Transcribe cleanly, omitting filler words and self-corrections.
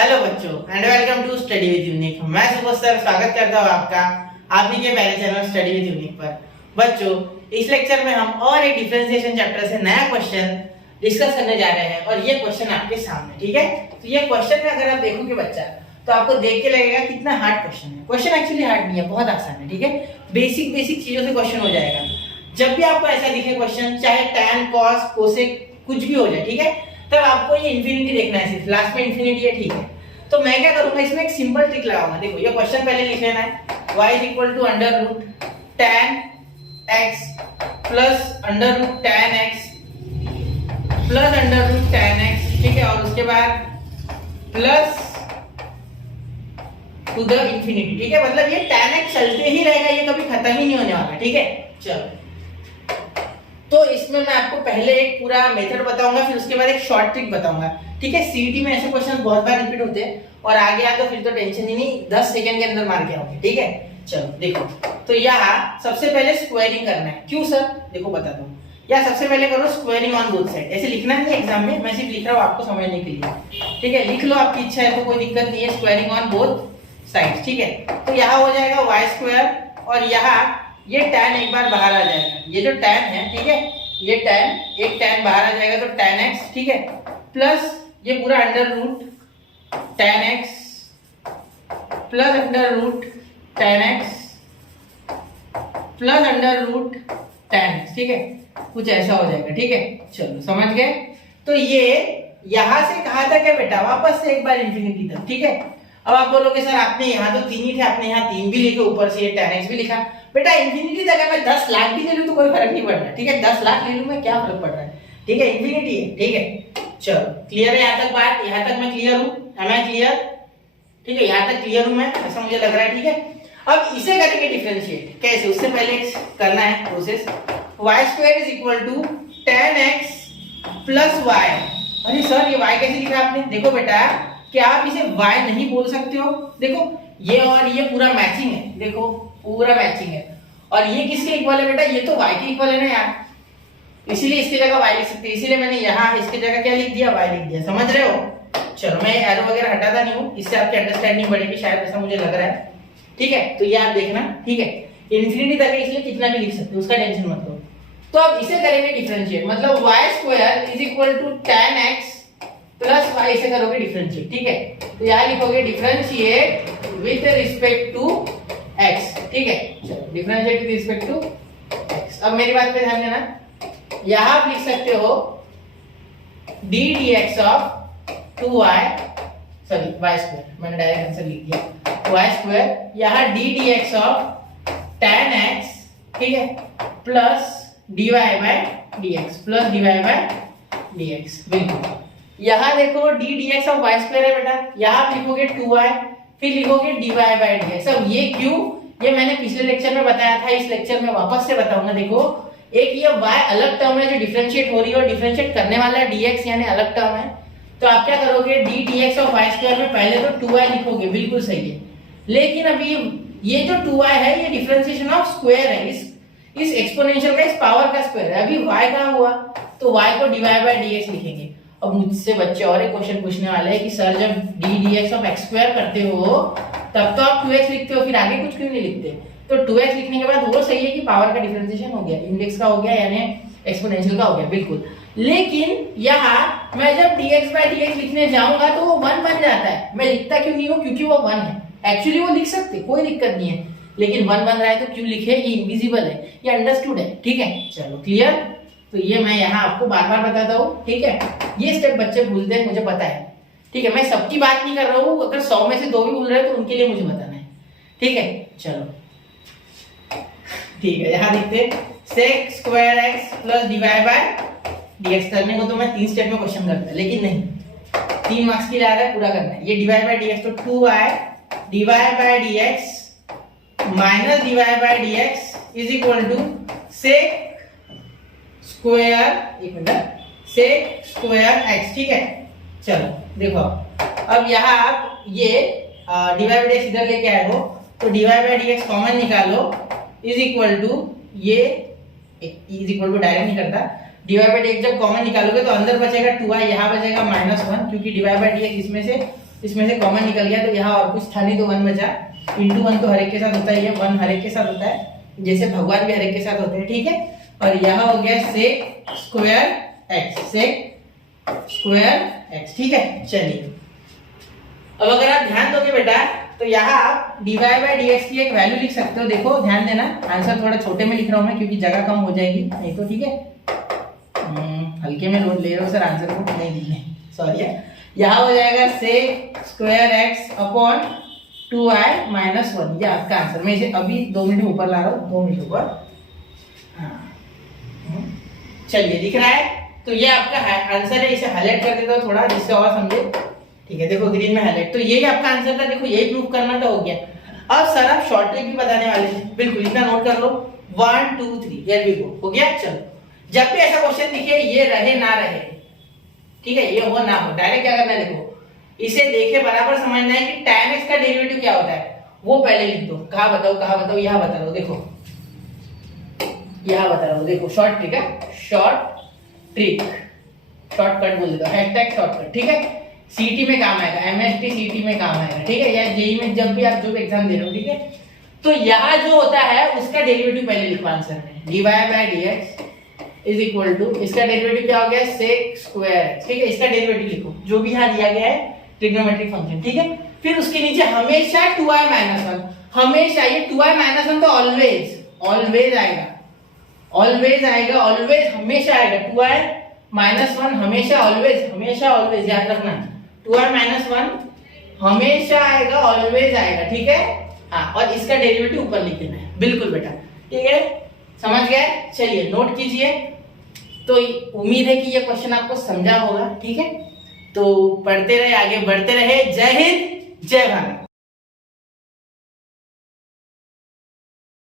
Hello बच्चों and welcome to study with Unique. मैं सुबह सर स्वागत करता हूँ आपका आप ही के पहले चैनल स्टडी विद यूनिक पर। बच्चों इस लेक्चर में हम और एक डिफरेंशिएशन चैप्टर से नया क्वेश्चन डिस्कस करने जा रहे हैं और ये क्वेश्चन आपके सामने, ठीक है। तो ये क्वेश्चन में अगर आप देखोगे बच्चा तो आपको देख के लगेगा कितना हार्ड क्वेश्चन है। क्वेश्चन एक्चुअली हार्ड नहीं है, बहुत आसान है, ठीक है। बेसिक चीजों से क्वेश्चन हो जाएगा। जब भी आपको ऐसा दिखे क्वेश्चन, चाहे tan cos cosec कुछ भी हो जाए, ठीक है, तब आपको ये इंफिनिटी देखना है, सिर्फ लास्ट में इंफिनिटी है, ठीक है। तो मैं क्या करूंगा, इसमें एक सिंपल ट्रिक लगाऊंगा। देखो ये क्वेश्चन पहले लिख लेना है, y = tan x plus tan x plus tan x, ठीक है। और उसके बाद प्लस टू द इंफिनिटी, ठीक है। मतलब ये tan x चलते ही रहेगा, ये कभी खत्म ही नहीं होने वाला, ठीक है। चलो तो इसमें मैं आपको पहले एक पूरा मेथड बताऊंगा, फिर उसके बाद एक शॉर्ट ट्रिक बताऊंगा, ठीक है। सीटी में ऐसे क्वेश्चन बहुत बार रिपीट होते हैं और आगे आ तो फिर तो टेंशन ही नहीं, 10 सेकंड के अंदर मार के आओगे, ठीक है। चलो देखो, तो यहाँ सबसे पहले स्क्वायरिंग करना है। क्यों सर? देखो बता दूं, या सबसे पहले करो स्क्वायरिंग ऑन बोथ साइड। ऐसे लिखना नहीं एग्जाम में, मैं सिर्फ लिख रहा हूँ आपको समझने के लिए, ठीक है। लिख लो, आपकी इच्छा है तो कोई दिक्कत नहीं है। स्क्वायरिंग ऑन बोथ साइड, ठीक है। तो यहाँ हो जाएगा y² और यहाँ ये tan एक बार बाहर आ जाएगा, ये जो tan है, ठीक है, ये tan एक tan बाहर आ जाएगा तो tan x, ठीक है, प्लस ये पूरा √tan x plus √tan x plus √tan x, ठीक है। कुछ ऐसा हो जाएगा, ठीक है। चलो समझ गए। तो ये यहां से कहां तक है बेटा? वापस से एक बार इंफिनिटी तक, ठीक है। अब आप बोलोगे सर आपने यहाँ तो 3 ही थे, आपने यहाँ 3 भी लिखे, ऊपर से ये tan x भी लिखा। बेटा इंफिनिटी तक मैं 10 लाख भी ले लूं तो कोई फर्क नहीं पड़ रहा, ठीक है। 10 लाख ले लूं मैं, क्या फर्क पड़ रहा है, ठीक है। इंफिनिटी है, ठीक है। चलो क्लियर है यहाँ तक बात? यहाँ तक मैं क्लियर हूँ? Am I clear? ठीक है, यहाँ तक क्लियर हूँ मैं, ऐसा मुझे लग रहा है, ठीक है। अब इसे करेंगे डिफरेंशिएट। कैसे? उससे पहले करना है process. y² = tan x plus y। अरे सर ये y कैसे लिखा आपने? देखो बेटा, क्या आप इसे y नहीं बोल सकते हो? देखो ये और ये पूरा मैचिंग है, देखो पूरा मैचिंग है। और ये किसके इक्वल है बेटा? ये तो y के इक्वल है ना यार, इसीलिए इसकी जगह y लिख सकते हैं। इसीलिए मैंने यहाँ इसकी जगह क्या लिख दिया? y लिख दिया। समझ रहे हो? चलो मैं एरो वगैरह हटाता नहीं हूँ, इससे आपकी अंडरस्टैंडिंग बढ़ेगी, शायद ऐसा मुझे लग रहा है, ठीक है। तो ये आप देखना, ठीक है। इंफिनिटी तक है इसलिए कितना भी लिख सकते हो, उसका टेंशन मत लो। तो अब इसे करेंगे डिफरेंशिएट, मतलब y² = tan x plus y से करोगे डिफरेंशिएट, ठीक है। तो यहाँ लिखोगे differentiate with respect to x, ठीक है। चलो differentiate with respect to x। अब मेरी बात पे ध्यान देना, यहाँ आप लिख सकते हो d dx of 2y, sorry y², मैंने डायरेक्ट आंसर लिख दिया y², यहाँ d dx of tan x, ठीक है, plus dy by dx plus dy by dx। बिल्कुल, यहाँ देखो d dx ऑफ y² है बेटा, यहाँ आप लिखोगे 2y, फिर लिखोगे dy by dx। अब ये क्यों? ये मैंने पिछले लेक्चर में बताया था, इस लेक्चर में वापस से बताऊंगा। देखो एक ये y अलग टर्म है जो डिफरेंशिएट हो रही है और डिफरेंशिएट करने वाला है dx, यानी अलग टर्म है। तो आप क्या करोगे, d dx ऑफ y² में पहले तो 2y लिखोगे, बिल्कुल सही है। लेकिन अभी ये जो 2y है ये डिफरेंशिएशन ऑफ स्क्वायर है, इस एक्सपोनेंशियल का, इस पावर का स्क्वायर है। अभी y कहाँ हुआ? तो y को dy by dx लिखेंगे। अब मुझसे बच्चे और एक क्वेश्चन पूछने वाले हैं कि सर जब d dx ऑफ x² करते हो तब तो आप 2x लिखते हो, फिर आगे कुछ क्यों नहीं लिखते? तो 2x लिखने के बाद वो सही है कि पावर का डिफरेंशिएशन हो गया, इंडेक्स का हो गया, यानी एक्सपोनेंशियल का हो गया, बिल्कुल। लेकिन यहाँ मैं जब dx by dx लिखने जाऊंगा तो वो 1 बन जाता है। मैं लिखता क्यों नहीं हूँ? क्योंकि वो 1 है। एक्चुअली वो लिख सकते, कोई दिक्कत नहीं है, लेकिन 1 बन रहा है तो क्यों लिखे? ये इनविजिबल है, ये अंडरस्टूड है, ठीक है। चलो क्लियर। तो ये मैं यहाँ आपको बार बार बताता हूँ, ठीक है। ये स्टेप बच्चे भूलते हैं, मुझे पता है, ठीक है। मैं सबकी बात नहीं कर रहा हूँ, अगर 100 में से 2 भी भूल रहे हैं तो उनके लिए मुझे बताना है, ठीक है। चलो ठीक है, यहाँ देखते sec² x plus dy by dx। करने को तो मैं 3 स्टेप में क्वेश्चन करता, लेकिन नहीं, 3 मार्क्स के लिए आ रहा है, पूरा करना है। ये dy by dx तो 2y dy by dx minus dy by dx is equal to sec² x, ठीक है। चलो देखो, अब यहाँ आप ये dy by dx इधर लेके आए हो तो dy by dx कॉमन निकालो, इज इक्वल टू ये इज इक्वल टू डायरेक्ट नहीं करता, dy by dx जब कॉमन निकालोगे तो अंदर बचेगा 2y, यहाँ बचेगा -1, क्योंकि dy by dx इसमें से इसमें से कॉमन निकल गया तो यहाँ और कुछ था नहीं तो 1 बचा। इंटू 1 तो हर एक के साथ होता है, 1 हर एक के साथ होता है, जैसे भगवान भी हर एक के साथ होते हैं, ठीक है। और यहाँ हो गया sec स्क्वायर x, ठीक है। चलिए अब अगर आप ध्यान दोगे बेटा तो यहाँ आप dy बाई dx की एक वैल्यू लिख सकते हो। देखो ध्यान देना, आंसर थोड़ा छोटे में लिख रहा हूँ मैं क्योंकि जगह कम हो जाएगी नहीं तो, ठीक है। हल्के में लोड ले रहा हूँ सर, आंसर को नहीं लिखने, सॉरी। यहाँ हो जाएगा sec square x upon 2i minus 1, ये आपका आंसर। मैं इसे अभी 2 मिनट ऊपर ला रहा हूँ, 2 मिनट ऊपर। चलिए दिख रहा है, तो ये आपका आंसर है। इसे हाईलाइट कर देता हूँ थोड़ा जिससे और समझे, ठीक है। देखो ग्रीन में हाईलाइट, तो यही आपका आंसर था। देखो यही प्रूफ करना तो हो गया। अब सर आप शॉर्ट ट्रिक भी बताने वाले हैं, बिल्कुल इतना नोट कर लो। 1 2 3 हियर वी गो, हो गया। चलो जब भी ऐसा क्वेश्चन दिखे, ये रहे ना रहे, ठीक है, ये हो ना हो, डायरेक्ट क्या करना है, देखो इसे देखे बराबर समझना है कि tan x का डेरिवेटिव क्या होता है वो पहले लिख दो। कहाँ बताओ, यहाँ बता दो। देखो यहाँ बता रहा हूँ, देखो शॉर्ट ट्रिक है, शॉर्ट ट्रिक, शॉर्टकट बोल देता हूँ, शॉर्टकट, ठीक है। सीटी में काम आएगा, एमएसटी सीटी में काम आएगा, ठीक है, या जेई में जब भी आप जो एग्जाम दे रहे हो, ठीक है। तो यहाँ जो होता है उसका डेरिवेटिव पहले लिखो आंसर में, dy by dx is equal to, इसका डेरिवेटिव क्या हो गया, sec स्क्वायर x, ठीक है। इसका डेरिवेटिव लिखो जो भी यहाँ दिया गया है, ट्रिग्नोमेट्रिक फंक्शन, ठीक है। फिर उसके नीचे हमेशा 2i माइनस 1, हमेशा ये 2i माइनस 1 तो ऑलवेज आएगा, ऑलवेज हमेशा आएगा। 2i माइनस 1 हमेशा ऑलवेज याद रखना, 2i माइनस 1 हमेशा आएगा, ऑलवेज आएगा, ठीक है। हाँ, और इसका डेरिवेटिव ऊपर लिख देना है, बिल्कुल बेटा, ठीक है, समझ गए। चलिए नोट कीजिए। तो उम्मीद है कि ये क्वेश्चन आपको समझा होगा, ठीक है। तो पढ़ते रहे, आगे बढ़ते रहे। जय हिंद, जय भारत।